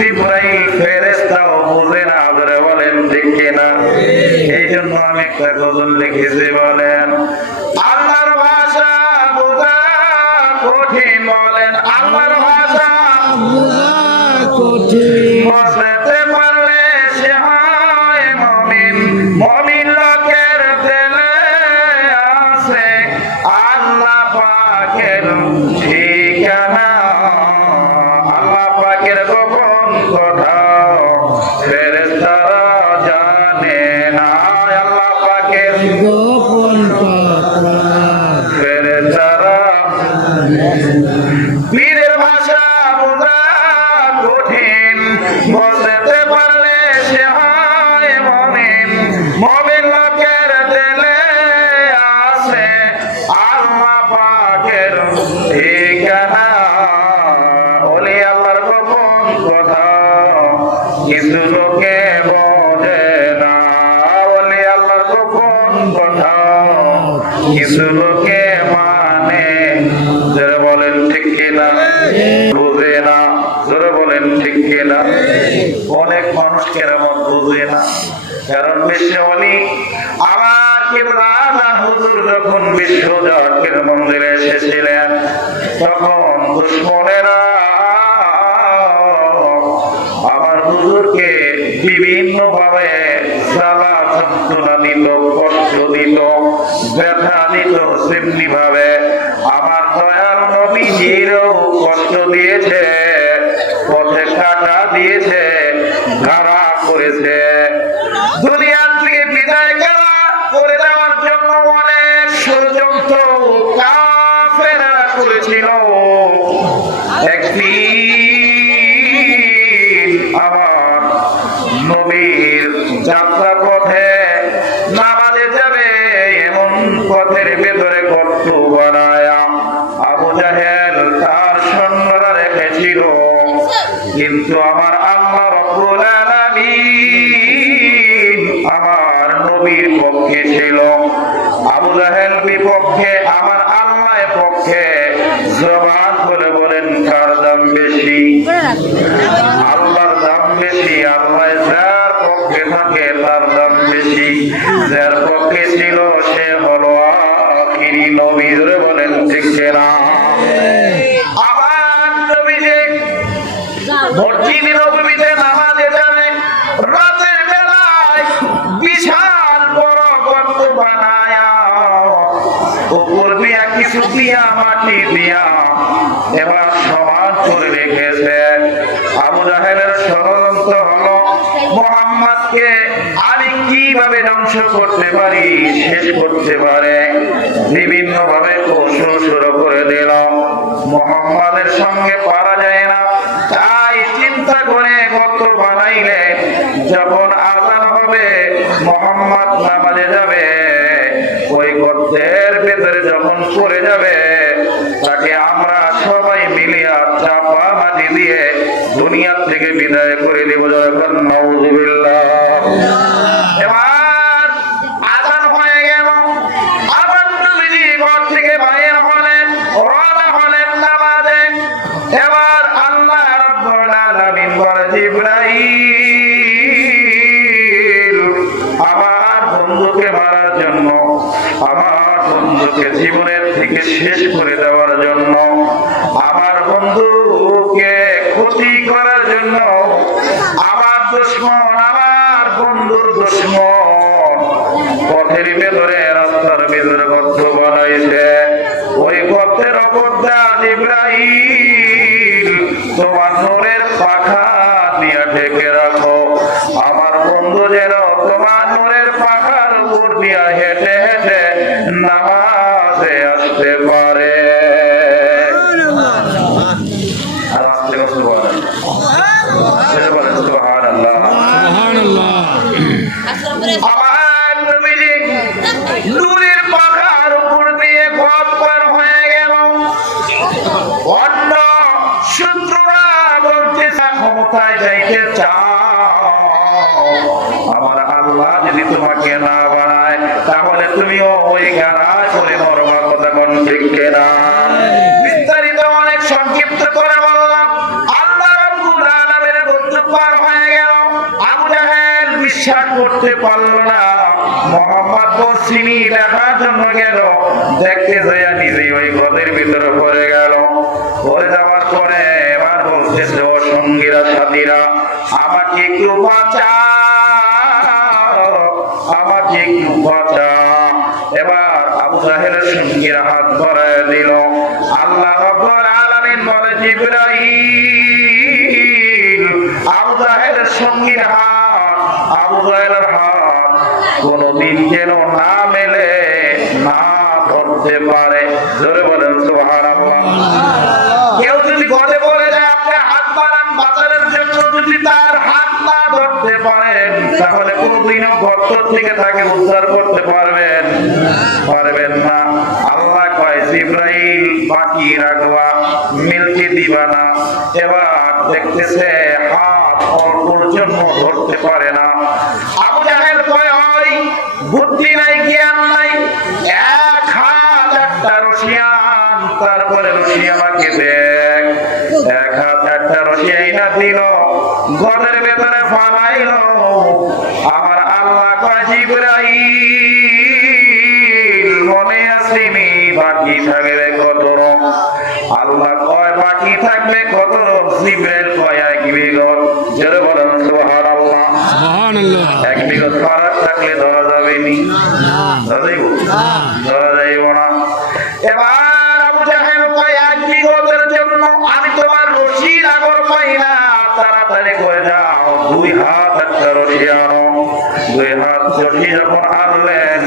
জিবরাইল ফেরেশতাও বুঝে না, ধরে বলেন ঠিক কিনা? এই জন্য আমি একটা গজল লিখেছি, বলেন আল্লাহর ভাষা বোঝা কঠিন, বলেন আল্লাহর ভাষা বোঝা কঠিন। বুঝতে পারলে সে হয় মুমিন, মুমিন লোকের দিলে আছে আল্লাহ পাকের ঠিকানা। আল্লাহ পাকের গোপন কথা ফেরেশতারা জানে না, আল্লাহ পাকের গোপন কথা ফেরেশতারা। পীরের ভাষা বোঝা কঠিন, বুঝতে পারলে সে হয় মুমিন, মুমিন লোকের দিলে আছে আল্লাহ পাকের ঠিকানা। ওলি আল্লাহর গোপন কথা কিছু লোকে বোঝে না, ওলি আল্লাহর গোপন কথা কিছু লোকে মানে, যারা বলেন ঠিক কিনা? বুঝে না, যারা বলেন ঠিক কিনা? অনেক মানুষ কেরামত বুঝে না, কারণ বিশ্বলি আমার কিবলা আযান হুজুর যখন বিশ্ব জাকের মন্দিরে এসেছিলেন, তখন দুশমনেরা আমার হুজুরকে বিভিন্ন ভাবে জ্বালা যন্ত্রণা দিত, কষ্ট দিত, ব্যথা দিত, তেমনি ভাবে আমার দয়াল নবীজিরও কষ্ট দিয়েছে, পথে কাটা দিয়েছে, গাড়া করেছে। দুনিয়া থেকে বিদায় করে দেওয়ার জন্য অনেক ষড়যন্ত্র কাফেররা করেছিল। একদিন আমার নবীর যাত্রা পথে নামাজে যাবে এমন পথের ভেতরে গর্ত বানায়া আবু জাহেল তার সৈন্যরা রেখেছিল, কিন্তু আমার আল্লাহ রাব্বুল আলামিন আমার নবীর পক্ষে ছিল। আবু জাহেল বিপক্ষে, আমার আল্লাহর পক্ষে। জবান বলে বলেন কার দাম বেশি? আল্লাহর দাম বেশি। আল্লাহ যার পক্ষে থাকে তার দাম বেশি, যার পক্ষে ছিল সে হলো আখিরি নবী। ধরে বলেন ঠিক কিনা? আমার নবীজি মসজিদে নববীতে নামাজে যাবে, রাতের বেলায় বিশাল বড় গর্ত বানায়া উপর দিয়া কিছু দিয়া মাটি দিয়া এবার সমান করে রেখেছে। আবু জাহেলের ষড়যন্ত্র হলো মুহাম্মদকে আমি কিভাবে ধ্বংস করতে পারি, শেষ করতে পারে, বিভিন্ন ভাবে কৌশল শুরু করে দিল। মুহাম্মাদের সঙ্গে পারা যায় না, তাই চিন্তা করে গর্ত বানাইলে যখন আযান হবে মুহাম্মদ নামাজে যাবে, ওই গর্তের ভেতরে যখন পড়ে যাবে তাকে আমরা সবাই মিলিয়া চাপা মাটি দিয়ে দুনিয়া থেকে বিদায় করে দেব। যখন নাউযুবিল্লাহ। এবার আযান হয়ে গেল, আবার নবীজি ঘর থেকে বাইরে হলেন, রওনা হলেন নামাজে। এবার আল্লাহ রাব্বুল আলামিন বলে, জিবরাইল আমার বন্ধুকে মারার জন্য, আমার বন্ধুকে জীবনের থেকে শেষ করে দেওয়ার জন্য, আমার বন্ধুকে ক্ষতি করার জন্য আমার দুশমন, আমার বন্ধুর দুশমন পথের ভেতরে, রাস্তার ভেতরে গর্ত বানাইছে। ওই গর্তের ওপর দা জিবরাইল তোমার নূরের পাখা দিয়ে ঢেকে রাখো, আমার বন্ধু যেন তোমার নূরের পাখার উপর দিয়ে হেঁটে হেঁটে নামাজে আসতে পারে। আর আসতে কষ্ট বলেন, বলেন সুবহানাল্লাহ। আমার নবীজি নূরের পাখার উপর দিয়ে পথ পার হয়ে গেল। অন্য শত্রুরা বলতে ক্ষমতায় যাইতে চাও, আমার আল্লাহ যদি তোমাকে না বানায় তাহলে তুমিও ওই গাড়া করে মরবা। কথা কোন ঠিক কিনা? বিস্তারিত অনেক সংক্ষিপ্ত করে বললাম। আল্লাহ রাব্বুল আলামিনের বিশ্বাস করতে পারলো না। মোহাম্মদ পশ্চিমী দেখার জন্য গেল, দেখতে যায় নিজেই ওই গদের ভিতরে পড়ে গেল। পড়ে যাওয়ার পরে এবার বলতেছে, ও সঙ্গীরা সাথীরা, আমাকে একটু বাঁচাও, আমাকে একটু বাঁচাও। এবার আবু জাহেলের সঙ্গীরা হাত বাড়ায় দিল। আল্লাহ রাব্বুল আলামিন বলে, জিবরাইল, আবু জাহেলের সঙ্গীর হাত, আবু জাহেলের হাত কোনদিন যেন না মেলে, না ধরতে পারে। জোরে বলেন সুবহানাল্লাহ। কেউ যদি গলে পড়ে যায়, আপনি হাত বাড়ান বাঁচানোর জন্য, যদি তার হাত না ধরতে পারেন, তাহলে কোনদিনও গর্ত থেকে তাকে উদ্ধার করতে পারবেন না। আল্লাহ কয়, জিবরাইল বাকি রাখবা, মিলতে দিবা না। এবার দেখতেছে হাত অল্পর জন্য ধরতে পারে না। আবু জাহেল কয়, ওই বুদ্ধি নাই, জ্ঞান নাই, এক হাত একটা রশি আন, তারপরে রশি আমাকে দেখ। এক হাত একটা রশি আইনা দিল, গদের ভেতরে ফালাইল। আমার আল্লাহ কয়, জিবরাইল মনে আসেনি বাকি থাকবে কত রং? আল্লাহ কয়, বাকি থাকবে কত রং? জিবরাইল কয়, এক বিগত। জোরে বলেন সুবহানাল্লাহ। এক বিগত ফারাক থাকলে ধরা যাবে নি? ধরা যাইব না। এবার আবু জাহেল কয়, এক বিগতের জন্য আমি তোমার রশি আগর পাই না, তাড়াতাড়ি করে যাও, দুই হাত একটা রশি আনো। দুই হাত রশি যখন আনলেন,